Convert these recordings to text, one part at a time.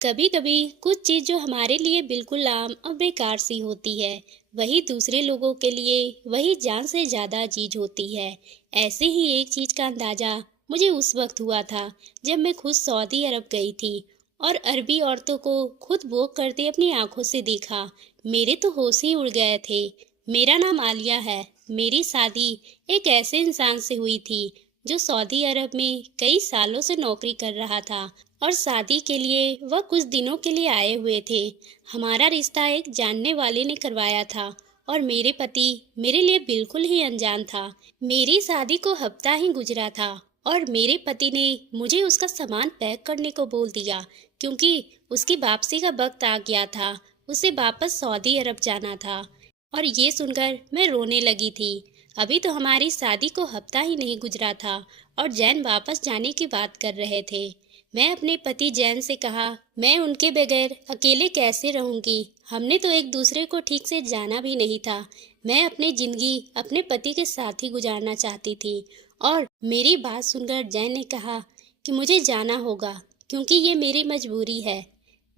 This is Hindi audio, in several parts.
कभी कभी कुछ चीज जो हमारे लिए बिल्कुल आम और बेकार सी होती है, वही दूसरे लोगों के लिए वही जान से ज्यादा चीज होती है। ऐसे ही एक चीज का अंदाजा मुझे उस वक्त हुआ था जब मैं खुद सऊदी अरब गई थी और अरबी औरतों को खुद वोग करते अपनी आंखों से देखा। मेरे तो होश ही उड़ गए थे। मेरा नाम आलिया है। मेरी शादी एक ऐसे इंसान से हुई थी जो सऊदी अरब में कई सालों से नौकरी कर रहा था और शादी के लिए वह कुछ दिनों के लिए आए हुए थे। हमारा रिश्ता एक जानने वाले ने करवाया था और मेरे पति मेरे लिए बिल्कुल ही अनजान था। मेरी शादी को हफ्ता ही गुजरा था और मेरे पति ने मुझे उसका सामान पैक करने को बोल दिया क्योंकि उसकी वापसी का वक्त आ गया था। उसे वापस सऊदी अरब जाना था। और ये सुनकर मैं रोने लगी थी। अभी तो हमारी शादी को हफ्ता ही नहीं गुजरा था और जैन वापस जाने की बात कर रहे थे। मैं अपने पति जैन से कहा, मैं उनके बगैर अकेले कैसे रहूंगी। हमने तो एक दूसरे को ठीक से जाना भी नहीं था। मैं अपनी जिंदगी अपने पति के साथ ही गुजारना चाहती थी। और मेरी बात सुनकर जैन ने कहा कि मुझे जाना होगा क्योंकि ये मेरी मजबूरी है।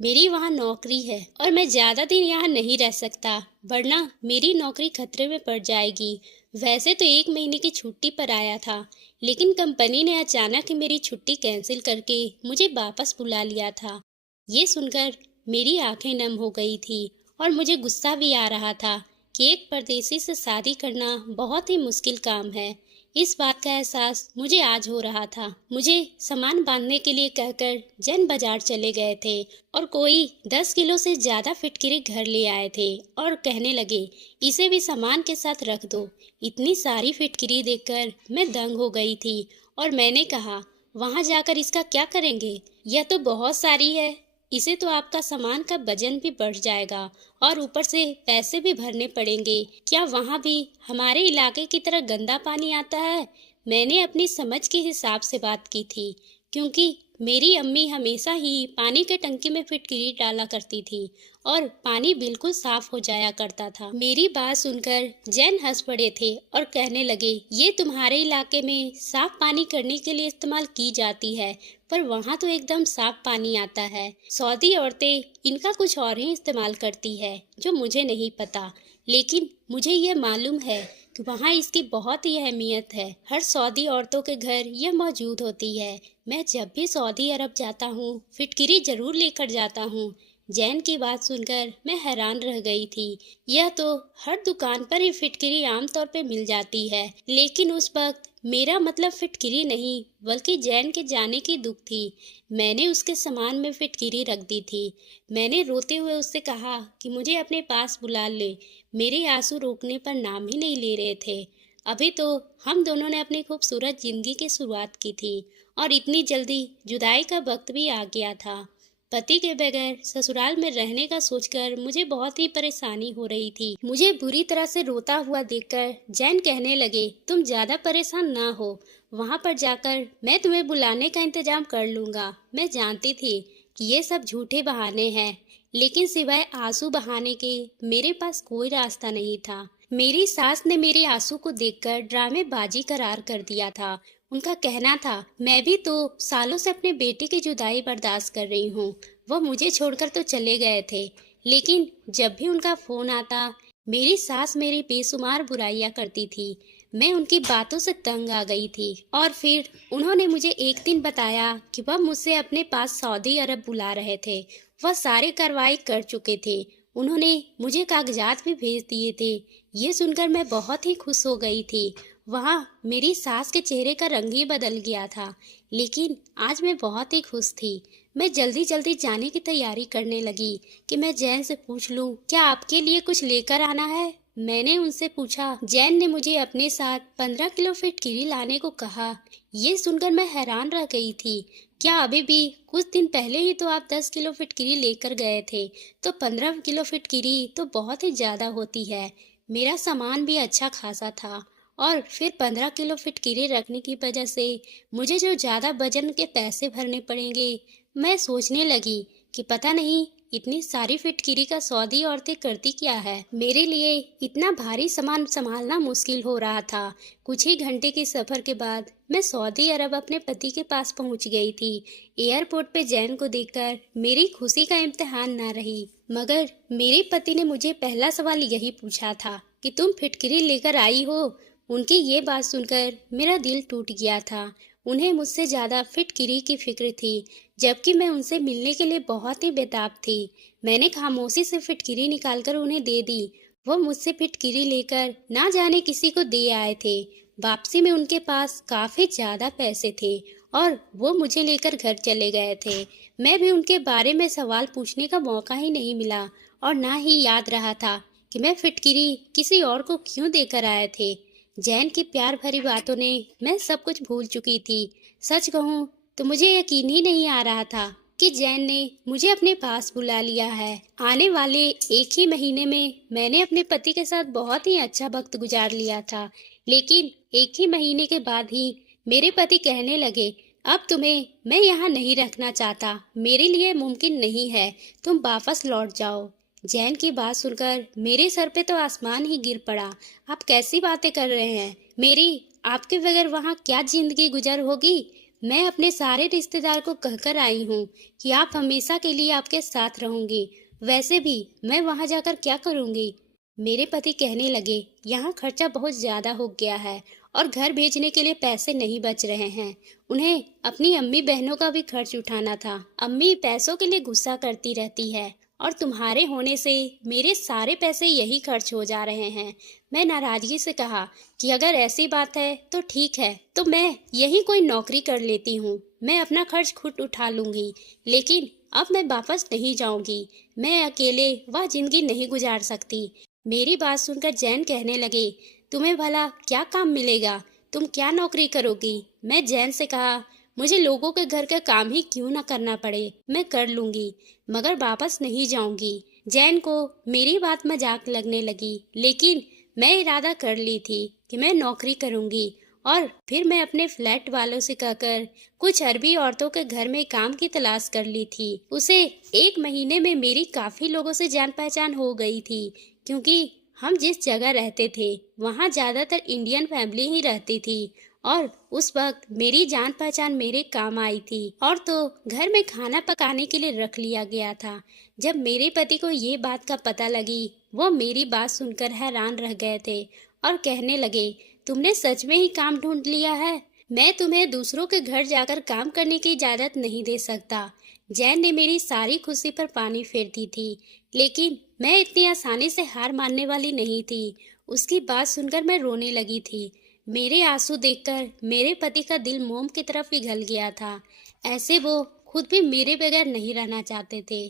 मेरी वहाँ नौकरी है और मैं ज्यादा दिन यहाँ नहीं रह सकता, वरना मेरी नौकरी खतरे में पड़ जाएगी। वैसे तो 1 महीने की छुट्टी पर आया था, लेकिन कंपनी ने अचानक ही मेरी छुट्टी कैंसिल करके मुझे वापस बुला लिया था। ये सुनकर मेरी आंखें नम हो गई थी और मुझे गुस्सा भी आ रहा था कि एक परदेसी से शादी करना बहुत ही मुश्किल काम है। इस बात का एहसास मुझे आज हो रहा था। मुझे सामान बांधने के लिए कहकर जैन बाजार चले गए थे और कोई 10 किलो से ज्यादा फिटकिरी घर ले आए थे और कहने लगे, इसे भी सामान के साथ रख दो। इतनी सारी फिटकिरी देखकर मैं दंग हो गई थी और मैंने कहा, वहां जाकर इसका क्या करेंगे? यह तो बहुत सारी है। इसे तो आपका सामान का वजन भी बढ़ जाएगा और ऊपर से पैसे भी भरने पड़ेंगे। क्या वहाँ भी हमारे इलाके की तरह गंदा पानी आता है? मैंने अपनी समझ के हिसाब से बात की थी क्योंकि मेरी अम्मी हमेशा ही पानी के टंकी में फिटकिरी डाला करती थी और पानी बिल्कुल साफ हो जाया करता था। मेरी बात सुनकर जैन हंस पड़े थे और कहने लगे, ये तुम्हारे इलाके में साफ पानी करने के लिए इस्तेमाल की जाती है, पर वहाँ तो एकदम साफ पानी आता है। सऊदी औरतें इनका कुछ और ही इस्तेमाल करती है जो मुझे नहीं पता, लेकिन मुझे यह मालूम है कि वहाँ इसकी बहुत ही अहमियत है। हर सऊदी औरतों के घर यह मौजूद होती है। मैं जब भी सऊदी अरब जाता हूँ फिटकिरी जरूर लेकर जाता हूँ। जैन की बात सुनकर मैं हैरान रह गई थी। यह तो हर दुकान पर ही फिटकिरी आमतौर पे मिल जाती है, लेकिन उस वक्त मेरा मतलब फिटकिरी नहीं बल्कि जैन के जाने की दुख थी। मैंने उसके सामान में फिटकिरी रख दी थी। मैंने रोते हुए उससे कहा कि मुझे अपने पास बुला ले। मेरे आंसू रोकने पर नाम ही नहीं ले रहे थे। अभी तो हम दोनों ने अपनी खूबसूरत जिंदगी की शुरुआत की थी और इतनी जल्दी जुदाई का वक्त भी आ गया था। पति के बगैर ससुराल में रहने का सोचकर मुझे बहुत ही परेशानी हो रही थी। मुझे बुरी तरह से रोता हुआ देखकर जैन कहने लगे, तुम ज्यादा परेशान ना हो, वहां पर जाकर मैं तुम्हें बुलाने का इंतजाम कर लूंगा। मैं जानती थी कि ये सब झूठे बहाने हैं, लेकिन सिवाय आंसू बहाने के मेरे पास कोई रास्ता नहीं था। मेरी सास ने मेरे आंसू को देखकर ड्रामेबाजी करार कर दिया था। उनका कहना था, मैं भी तो सालों से अपने बेटे की जुदाई बर्दाश्त कर रही हूँ। वह मुझे छोड़कर तो चले गए थे, लेकिन जब भी उनका फोन आता मेरी सास मेरी बेशुमार बुराइयां करती थी। मैं उनकी बातों से तंग आ गई थी और फिर उन्होंने मुझे एक दिन बताया कि वह मुझसे अपने पास सऊदी अरब बुला रहे थे। वह सारी कार्रवाई कर चुके थे। उन्होंने मुझे कागजात भी भेज दिए थे। ये सुनकर मैं बहुत ही खुश हो गई थी। वहाँ मेरी सास के चेहरे का रंग ही बदल गया था, लेकिन आज मैं बहुत ही खुश थी। मैं जल्दी जल्दी जाने की तैयारी करने लगी कि मैं जैन से पूछ लूं, क्या आपके लिए कुछ लेकर आना है? मैंने उनसे पूछा। जैन ने मुझे अपने साथ 15 किलो फिटकिरी लाने को कहा। ये सुनकर मैं हैरान रह गई थी। क्या अभी भी कुछ दिन पहले ही तो आप 10 किलो फिटकिरी लेकर गए थे, तो 15 किलो फिटकिरी तो बहुत ही ज्यादा होती है। मेरा सामान भी अच्छा खासा था और फिर 15 किलो फिटकिरी रखने की वजह से मुझे जो ज्यादा वजन के पैसे भरने पड़ेंगे। मैं सोचने लगी कि पता नहीं इतनी सारी फिटकिरी का सौदी औरतें करती क्या है। मेरे लिए इतना भारी सामान संभालना मुश्किल हो रहा था। कुछ ही घंटे के सफर के बाद मैं सऊदी अरब अपने पति के पास पहुंच गई थी। एयरपोर्ट पे जैन को देखकर मेरी खुशी का इम्तिहान ना रही। मगर मेरे पति ने मुझे पहला सवाल यही पूछा था कि तुम फिटकिरी लेकर आई हो। उनकी ये बात सुनकर मेरा दिल टूट गया था। उन्हें मुझसे ज्यादा फिटकिरी की फिक्र थी, जबकि मैं उनसे मिलने के लिए बहुत ही बेताब थी। मैंने खामोशी से फिटकिरी निकालकर उन्हें दे दी। वो मुझसे फिटकिरी लेकर ना जाने किसी को दे आए थे। वापसी में उनके पास काफी ज्यादा पैसे थे और वो मुझे लेकर घर चले गए थे। मैं भी उनके बारे में सवाल पूछने का मौका ही नहीं मिला और ना ही याद रहा था कि मैं फिटकिरी किसी और को क्यों देकर आए थे। जैन की प्यार भरी बातों ने मैं सब कुछ भूल चुकी थी। सच कहूँ तो मुझे यकीन ही नहीं आ रहा था कि जैन ने मुझे अपने पास बुला लिया है। आने वाले एक ही महीने में मैंने अपने पति के साथ बहुत ही अच्छा वक्त गुजार लिया था, लेकिन एक ही महीने के बाद ही मेरे पति कहने लगे, अब तुम्हें मैं यहाँ नहीं रखना चाहता, मेरे लिए मुमकिन नहीं है, तुम वापस लौट जाओ। जैन की बात सुनकर मेरे सर पे तो आसमान ही गिर पड़ा। आप कैसी बातें कर रहे हैं? मेरी आपके बगैर वहाँ क्या जिंदगी गुजर होगी? मैं अपने सारे रिश्तेदार को कहकर आई हूँ कि आप हमेशा के लिए आपके साथ रहूंगी। वैसे भी मैं वहाँ जाकर क्या करूँगी? मेरे पति कहने लगे, यहाँ खर्चा बहुत ज्यादा हो गया है और घर भेजने के लिए पैसे नहीं बच रहे हैं। उन्हें अपनी अम्मी बहनों का भी खर्च उठाना था। अम्मी पैसों के लिए गुस्सा करती रहती है और तुम्हारे होने से मेरे सारे पैसे यही खर्च हो जा रहे हैं। मैं नाराजगी से कहा कि अगर ऐसी बात है तो ठीक है, तो मैं यही कोई नौकरी कर लेती हूँ, मैं अपना खर्च खुद उठा लूंगी, लेकिन अब मैं वापस नहीं जाऊंगी। मैं अकेले वह जिंदगी नहीं गुजार सकती। मेरी बात सुनकर जैन कहने लगे, तुम्हें भला क्या काम मिलेगा? तुम क्या नौकरी करोगी? मैं जैन से कहा, मुझे लोगों के घर का काम ही क्यों ना करना पड़े, मैं कर लूंगी, मगर वापस नहीं जाऊंगी। जैन को मेरी बात मजाक लगने लगी, लेकिन मैं इरादा कर ली थी कि मैं नौकरी करूंगी और फिर मैं अपने फ्लैट वालों से कहकर कुछ अरबी औरतों के घर में काम की तलाश कर ली थी। उसे एक महीने में मेरी काफी लोगों से जान पहचान हो गई थी, क्योंकि हम जिस जगह रहते थे वहाँ ज्यादातर इंडियन फैमिली ही रहती थी और उस वक्त मेरी जान पहचान मेरे काम आई थी। और तो घर में खाना पकाने के लिए रख लिया गया था। जब मेरे पति को ये बात का पता लगी, वो मेरी बात सुनकर हैरान रह गए थे और कहने लगे, तुमने सच में ही काम ढूंढ लिया है? मैं तुम्हें दूसरों के घर जाकर काम करने की इजाजत नहीं दे सकता। जैन ने मेरी सारी खुशी पर पानी फेर दी थी, लेकिन मैं इतनी आसानी से हार मानने वाली नहीं थी। उसकी बात सुनकर मैं रोने लगी थी। मेरे आंसू देखकर मेरे पति का दिल मोम की तरफ पिघल गया था। ऐसे वो खुद भी मेरे बगैर नहीं रहना चाहते थे।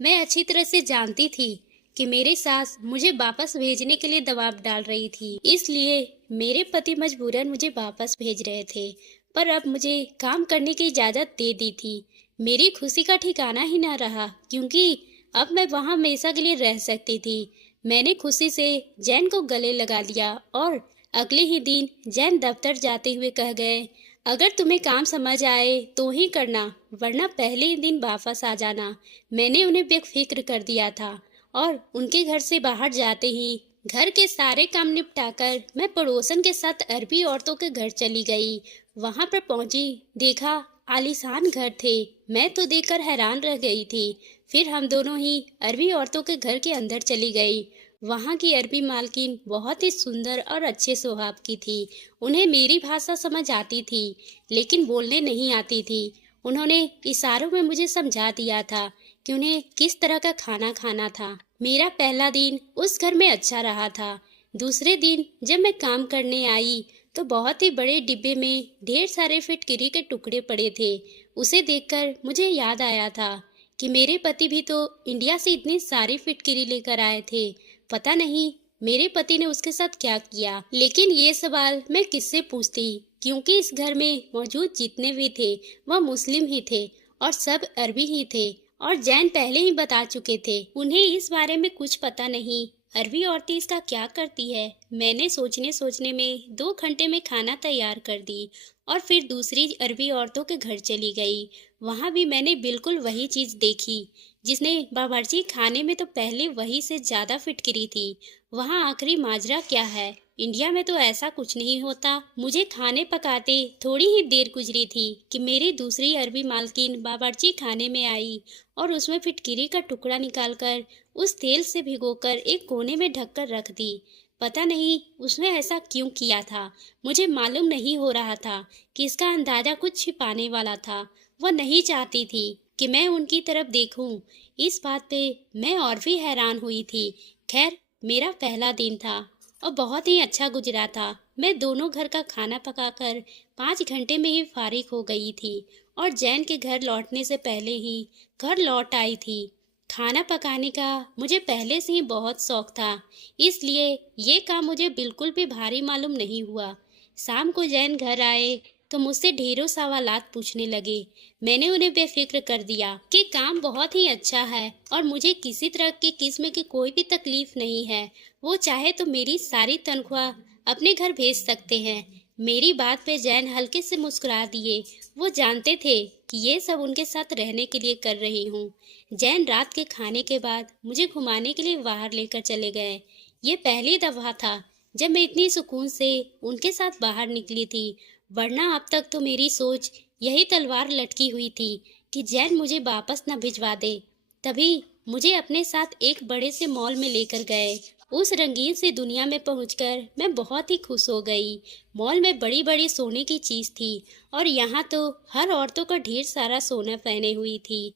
मैं अच्छी तरह से जानती थी कि मेरी सास मुझे वापस भेजने के लिए दबाव डाल रही थी, इसलिए मेरे पति मजबूरन मुझे वापस भेज रहे थे। पर अब मुझे काम करने की इजाजत दे दी थी। मेरी खुशी का ठिकाना ही ना रहा, क्योंकि अब मैं वहाँ हमेशा के लिए रह सकती थी। मैंने खुशी से जैन को गले लगा लिया और अगले ही दिन जैन दफ्तर जाते हुए कह गए, अगर तुम्हें काम समझ आए तो ही करना, वरना पहले ही दिन वापस आ जाना। मैंने उन्हें बेफिक्र कर दिया था और उनके घर से बाहर जाते ही घर के सारे काम निपटाकर मैं पड़ोसन के साथ अरबी औरतों के घर चली गई। वहां पर पहुंची, देखा आलीशान घर थे। मैं तो देखकर हैरान रह गई थी। फिर हम दोनों ही अरबी औरतों के घर के अंदर चली गई। वहाँ की अरबी मालकिन बहुत ही सुंदर और अच्छे स्वभाव की थी। उन्हें मेरी भाषा समझ आती थी, लेकिन बोलने नहीं आती थी। उन्होंने इशारों में मुझे समझा दिया था कि उन्हें किस तरह का खाना खाना था। मेरा पहला दिन उस घर में अच्छा रहा था। दूसरे दिन जब मैं काम करने आई तो बहुत ही बड़े डिब्बे में ढेर सारे फिटकिरी के टुकड़े पड़े थे। उसे देखकर मुझे याद आया था कि मेरे पति भी तो इंडिया से इतनी सारी फिटकिरी लेकर आए थे। पता नहीं मेरे पति ने उसके साथ क्या किया, लेकिन ये सवाल मैं किससे पूछती, क्योंकि इस घर में मौजूद जितने भी थे वह मुस्लिम ही थे और सब अरबी ही थे और जैन पहले ही बता चुके थे। उन्हें इस बारे में कुछ पता नहीं अरबी औरतें इसका क्या करती है। मैंने सोचने सोचने में 2 घंटे में खाना तैयार कर दी और फिर दूसरी अरबी औरतों के घर चली गई। वहां भी मैंने बिल्कुल वही चीज देखी, जिसने बावर्ची खाने में तो पहले वही से ज्यादा फिटकिरी थी। वहां आखिरी माजरा क्या है। इंडिया में तो ऐसा कुछ नहीं होता। मुझे खाने पकाते थोड़ी ही देर गुजरी थी कि मेरी दूसरी अरबी मालकिन बावर्ची खाने में आई और उसमें फिटकिरी का टुकड़ा निकालकर उस तेल से भिगोकर एक कोने में ढककर रख दी। पता नहीं उसने ऐसा क्यों किया था। मुझे मालूम नहीं हो रहा था कि इसका अंदाजा कुछ छिपाने वाला था। वह नहीं चाहती थी कि मैं उनकी तरफ देखूं। इस बात पे मैं और भी हैरान हुई थी। खैर, मेरा पहला दिन था और बहुत ही अच्छा गुजरा था। मैं दोनों घर का खाना पकाकर 5 घंटे में ही फारिग हो गई थी और जैन के घर लौटने से पहले ही घर लौट आई थी। खाना पकाने का मुझे पहले से ही बहुत शौक था, इसलिए ये काम मुझे बिल्कुल भी भारी मालूम नहीं हुआ। शाम को जैन घर आए तो मुझसे ढेरों सवालात पूछने लगे। मैंने उन्हें बेफिक्र कर दिया कि काम बहुत ही अच्छा है और मुझे किसी तरह की किस्म की कोई भी तकलीफ नहीं है। वो चाहे तो मेरी सारी तनख्वाह अपने घर भेज सकते हैं। मेरी बात पे जैन हल्के से मुस्कुरा दिए। वो जानते थे कि ये सब उनके साथ रहने के लिए कर रही हूँ। जैन रात के खाने के बाद मुझे घुमाने के लिए बाहर लेकर चले गए। ये पहली दफा था जब मैं इतनी सुकून से उनके साथ बाहर निकली थी, वरना अब तक तो मेरी सोच यही तलवार लटकी हुई थी कि जैन मुझे वापस न भिजवा दे। तभी मुझे अपने साथ एक बड़े से मॉल में लेकर गए। उस रंगीन सी दुनिया में पहुंचकर मैं बहुत ही खुश हो गई। मॉल में बड़ी बड़ी सोने की चीज थी और यहाँ तो हर औरतों का ढेर सारा सोना पहने हुई थी।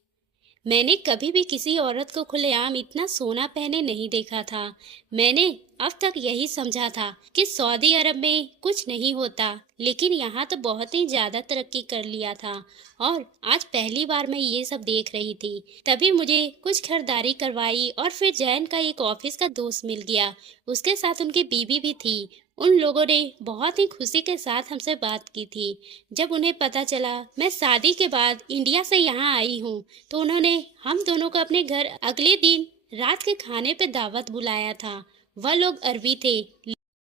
मैंने कभी भी किसी औरत को खुलेआम इतना सोना पहने नहीं देखा था। मैंने अब तक यही समझा था कि सऊदी अरब में कुछ नहीं होता, लेकिन यहाँ तो बहुत ही ज्यादा तरक्की कर लिया था और आज पहली बार मैं ये सब देख रही थी। तभी मुझे कुछ खरीदारी करवाई और फिर जैन का एक ऑफिस का दोस्त मिल गया। उसके साथ उनकी बीवी भी थी। उन लोगों ने बहुत ही खुशी के साथ हमसे बात की थी। जब उन्हें पता चला मैं शादी के बाद इंडिया से यहाँ आई हूँ, तो उन्होंने हम दोनों को अपने घर अगले दिन रात के खाने पे दावत बुलाया था। वह लोग अरबी थे,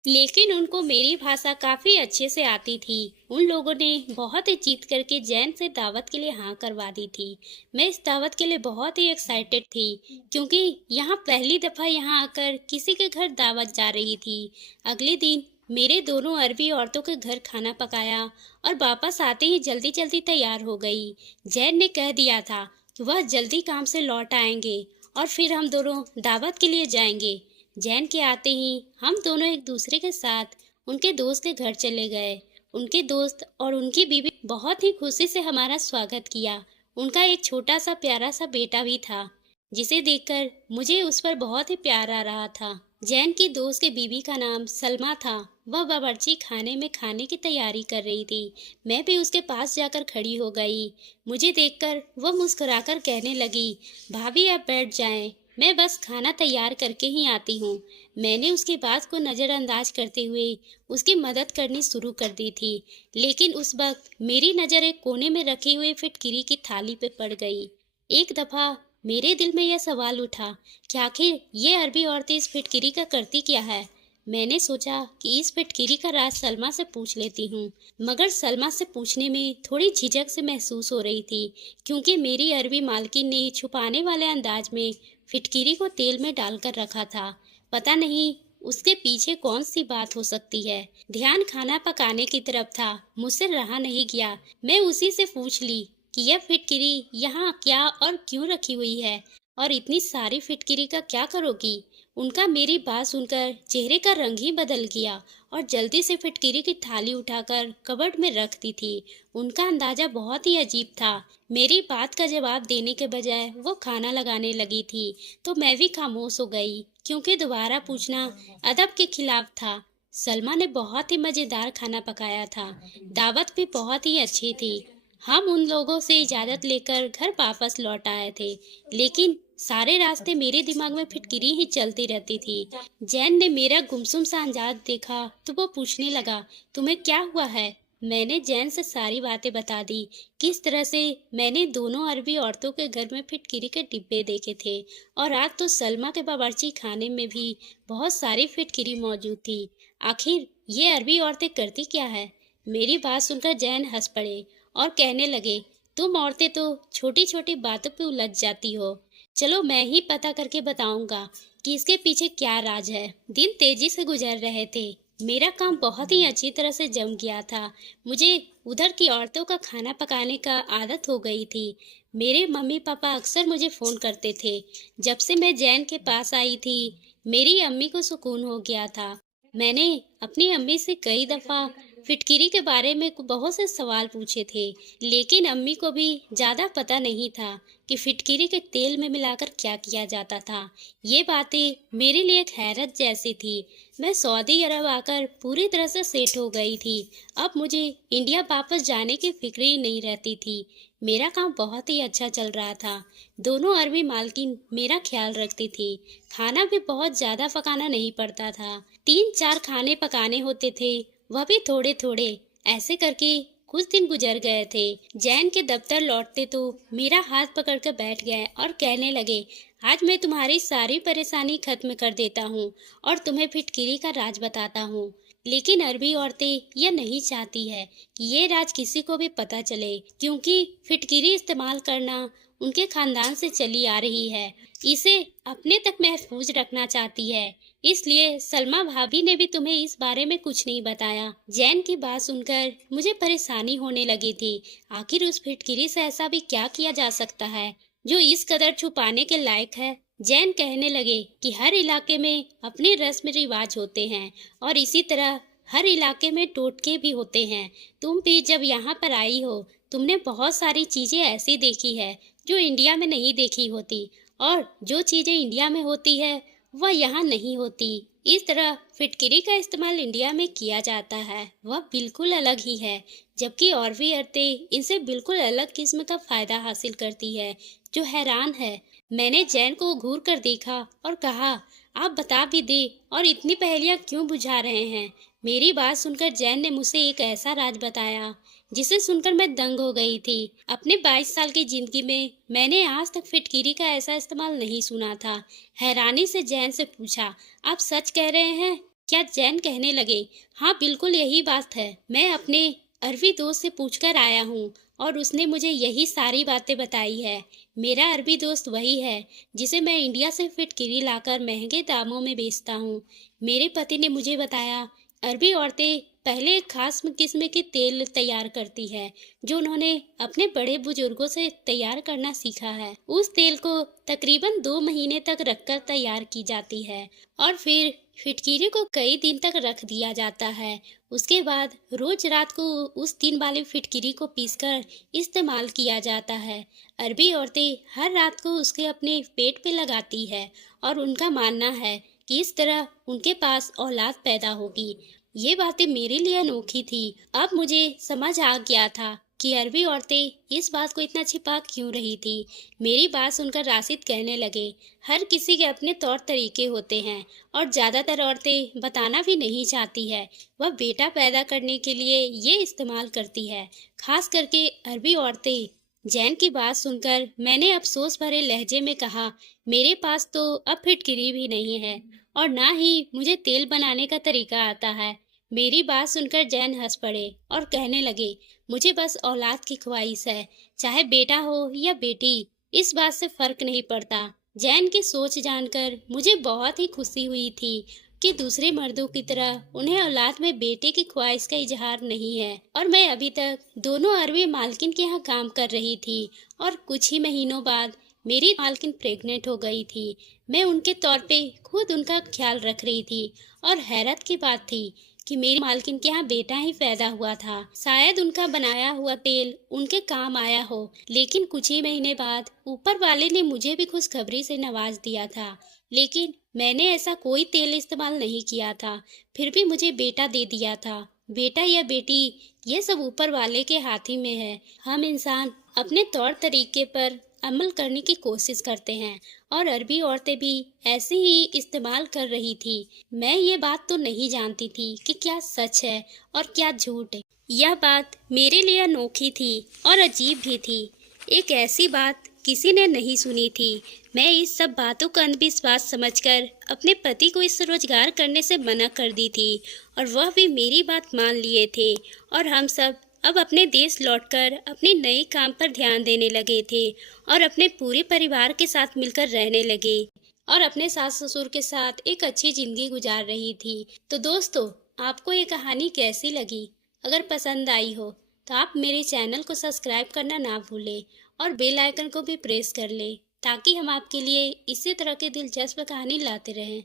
लेकिन उनको मेरी भाषा काफी अच्छे से आती थी। उन लोगों ने बहुत ही जीत करके जैन से दावत के लिए हाँ करवा दी थी। मैं इस दावत के लिए बहुत ही एक्साइटेड थी, क्योंकि यहाँ पहली दफा यहाँ आकर किसी के घर दावत जा रही थी। अगले दिन मेरे दोनों अरबी औरतों के घर खाना पकाया और वापस आते ही जल्दी जल्दी तैयार हो गई। जैन ने कह दिया था कि वह जल्दी काम से लौट आएंगे और फिर हम दोनों दावत के लिए जाएंगे। जैन के आते ही हम दोनों एक दूसरे के साथ उनके दोस्त के घर चले गए। उनके दोस्त और उनकी बीवी बहुत ही खुशी से हमारा स्वागत किया। उनका एक छोटा सा प्यारा सा बेटा भी था, जिसे देखकर मुझे उस पर बहुत ही प्यार आ रहा था। जैन की दोस्त की बीवी का नाम सलमा था। वह बावर्ची खाने में खाने की तैयारी कर रही थी। मैं भी उसके पास जाकर खड़ी हो गई। मुझे देखकर वह मुस्कुराकर कहने लगी, भाभी आप बैठ जाएं, मैं बस खाना तैयार करके ही आती हूँ। मैंने उसकी बात को नज़रअंदाज करते हुए उसकी मदद करनी शुरू कर दी थी, लेकिन उस वक्त मेरी नज़र एक कोने में रखी हुई फिटकिरी की थाली पे पड़ गई। एक दफ़ा मेरे दिल में यह सवाल उठा कि आखिर ये अरबी औरतें इस फिटकिरी का करती क्या है। मैंने सोचा कि इस फिटकिरी का राज सलमा से पूछ लेती हूँ, मगर सलमा से पूछने में थोड़ी झिझक से महसूस हो रही थी, क्योंकि मेरी अरबी मालकिन ने छुपाने वाले अंदाज में फिटकिरी को तेल में डालकर रखा था। पता नहीं उसके पीछे कौन सी बात हो सकती है। ध्यान खाना पकाने की तरफ था, मुझसे रहा नहीं गया। मैं उसी से पूछ ली कि यह फिटकिरी यहाँ क्या और क्यों रखी हुई है और इतनी सारी फिटकिरी का क्या करोगी। उनका मेरी बात सुनकर चेहरे का रंग ही बदल गया और जल्दी से फिटकिरी की थाली उठाकर कबर्ड में रख दी थी। उनका अंदाजा बहुत ही अजीब था। मेरी बात का जवाब देने के बजाय वो खाना लगाने लगी थी, तो मैं भी खामोश हो गई, क्योंकि दोबारा पूछना अदब के खिलाफ था। सलमा ने बहुत ही मज़ेदार खाना पकाया था। दावत भी बहुत ही अच्छी थी। हम उन लोगों से इजाज़त लेकर घर वापस लौट आए थे, लेकिन सारे रास्ते मेरे दिमाग में फिटकिरी ही चलती रहती थी। जैन ने मेरा गुमसुम सा अंदाज देखा तो वो पूछने लगा, तुम्हें क्या हुआ है। मैंने जैन से सारी बातें बता दी। किस तरह से मैंने दोनों अरबी औरतों के घर में फिटकिरी के डिब्बे देखे थे और आज तो सलमा के बावर्ची खाने में भी बहुत सारी फिटकिरी मौजूद थी। आखिर ये अरबी औरतें करती क्या है? मेरी बात सुनकर जैन हंस पड़े और कहने लगे, तुम औरतें तो छोटी छोटी बातों पे उलझ जाती हो। चलो मैं ही पता करके बताऊंगा कि इसके पीछे क्या राज है। दिन तेजी से गुजर रहे थे। मेरा काम बहुत ही अच्छी तरह से जम गया था। मुझे उधर की औरतों का खाना पकाने का आदत हो गई थी। मेरे मम्मी पापा अक्सर मुझे फोन करते थे। जब से मैं जैन के पास आई थी, मेरी अम्मी को सुकून हो गया था। मैंने अपनी अम्मी से कई दफा फिटकिरी के बारे में बहुत से सवाल पूछे थे, लेकिन अम्मी को भी ज्यादा पता नहीं था कि फिटकिरी के तेल में मिलाकर क्या किया जाता था। ये बातें मेरे लिए एक हैरत जैसी थी। मैं सऊदी अरब आकर पूरी तरह से सेट हो गई थी। अब मुझे इंडिया वापस जाने की फिक्र ही नहीं रहती थी। मेरा काम बहुत ही अच्छा चल रहा था। दोनों अरबी मालकिन मेरा ख्याल रखती थी। खाना भी बहुत ज्यादा पकाना नहीं पड़ता था। 3-4 खाने पकाने होते थे, वह भी थोड़े थोड़े। ऐसे करके कुछ दिन गुजर गए थे। जैन के दफ्तर लौटते तो मेरा हाथ पकड़कर बैठ गए और कहने लगे, आज मैं तुम्हारी सारी परेशानी खत्म कर देता हूँ और तुम्हें फिटकिरी का राज बताता हूँ। लेकिन अरबी औरतें यह नहीं चाहती है कि ये राज किसी को भी पता चले, क्योंकि फिटकिरी इस्तेमाल करना उनके खानदान से चली आ रही है। इसे अपने तक महफूज रखना चाहती है। इसलिए सलमा भाभी ने भी तुम्हें इस बारे में कुछ नहीं बताया। जैन की बात सुनकर मुझे परेशानी होने लगी थी। आखिर उस फिटकिरी से ऐसा भी क्या किया जा सकता है जो इस कदर छुपाने के लायक है? जैन कहने लगे कि हर इलाके में अपने रस्म रिवाज होते हैं और इसी तरह हर इलाके में टोटके भी होते हैं। तुम भी जब यहाँ पर आई हो, तुमने बहुत सारी चीजें ऐसी देखी है जो इंडिया में नहीं देखी होती, और जो चीजें इंडिया में होती है वह यहाँ नहीं होती। इस तरह फिटकिरी का इस्तेमाल इंडिया में किया जाता है, वह बिल्कुल अलग ही है। जबकि और भी औरतें इनसे बिल्कुल अलग किस्म का फायदा हासिल करती है, जो हैरान है। मैंने जैन को घूर कर देखा और कहा, आप बता भी दे और इतनी पहेलियां क्यों बुझा रहे हैं? मेरी बात सुनकर जैन ने मुझसे एक ऐसा राज बताया जिसे सुनकर मैं दंग हो गई थी। अपने 22 साल की जिंदगी में मैंने आज तक फिटकिरी का ऐसा इस्तेमाल नहीं सुना था। हैरानी से जैन से पूछा, आप सच कह रहे हैं क्या? जैन कहने लगे, हाँ बिल्कुल यही बात है। मैं अपने अरबी दोस्त से पूछकर आया हूँ और उसने मुझे यही सारी बातें बताई है। मेरा अरबी दोस्त वही है जिसे मैं इंडिया से फिटकिरी लाकर महंगे दामों में बेचता हूँ। मेरे पति ने मुझे बताया, अरबी औरतें पहले एक खास किस्म के तेल तैयार करती है जो उन्होंने अपने बड़े बुजुर्गों से तैयार करना सीखा है। उस तेल को तकरीबन 2 महीने तक रखकर तैयार की जाती है और फिर फिटकीरी को कई दिन तक रख दिया जाता है। उसके बाद रोज रात को उस दिन वाली फिटकीरी को पीसकर इस्तेमाल किया जाता है। अरबी औरतें हर रात को उसके अपने पेट पे लगाती है और उनका मानना है कि इस तरह उनके पास औलाद पैदा होगी। ये बातें मेरे लिए अनोखी थी। अब मुझे समझ आ गया था कि अरबी औरतें इस बात को इतना छिपा क्यों रही थी। मेरी बात सुनकर राशिद कहने लगे, हर किसी के अपने तौर तरीके होते हैं और ज्यादातर औरतें बताना भी नहीं चाहती है। वह बेटा पैदा करने के लिए ये इस्तेमाल करती है, खास करके अरबी औरतें। जैन की बात सुनकर मैंने अफसोस भरे लहजे में कहा, मेरे पास तो अब फिटकिरी भी नहीं है और ना ही मुझे तेल बनाने का तरीका आता है। मेरी बात सुनकर जैन हंस पड़े और कहने लगे, मुझे बस औलाद की ख्वाहिश है, चाहे बेटा हो या बेटी, इस बात से फर्क नहीं पड़ता। जैन की सोच जानकर मुझे बहुत ही खुशी हुई थी कि दूसरे मर्दों की तरह उन्हें औलाद में बेटे की ख्वाहिश का इजहार नहीं है। और मैं अभी तक दोनों अरबी मालकिन के यहाँ काम कर रही थी और कुछ ही महीनों बाद मेरी मालकिन प्रेग्नेंट हो गई थी। मैं उनके तौर पे खुद उनका ख्याल रख रही थी और हैरत की बात थी कि मेरी मालकिन के यहाँ बेटा ही पैदा हुआ था। शायद उनका बनाया हुआ तेल उनके काम आया हो, लेकिन कुछ ही महीने बाद ऊपर वाले ने मुझे भी खुशखबरी से नवाज दिया था। लेकिन मैंने ऐसा कोई तेल इस्तेमाल नहीं किया था, फिर भी मुझे बेटा दे दिया था। बेटा या बेटी, ये सब ऊपर वाले के हाथ ही में है। हम इंसान अपने तौर तरीके पर अमल करने की कोशिश करते हैं और अरबी औरतें भी ऐसे ही इस्तेमाल कर रही थी। मैं ये बात तो नहीं जानती थी कि क्या सच है और क्या झूठ है। यह बात मेरे लिए अनोखी थी और अजीब भी थी। एक ऐसी बात किसी ने नहीं सुनी थी। मैं इस सब बातों का अंधविश्वास समझकर अपने पति को इस रोजगार करने से मना कर दी थी और वह भी मेरी बात मान लिए थे और हम सब अब अपने देश लौटकर अपने नए काम पर ध्यान देने लगे थे और अपने पूरे परिवार के साथ मिलकर रहने लगे और अपने सास ससुर के साथ एक अच्छी जिंदगी गुजार रही थी। तो दोस्तों, आपको ये कहानी कैसी लगी? अगर पसंद आई हो तो आप मेरे चैनल को सब्सक्राइब करना ना भूलें और बेल आइकन को भी प्रेस कर लें ताकि हम आपके लिए इसी तरह की दिलचस्प कहानी लाते रहें।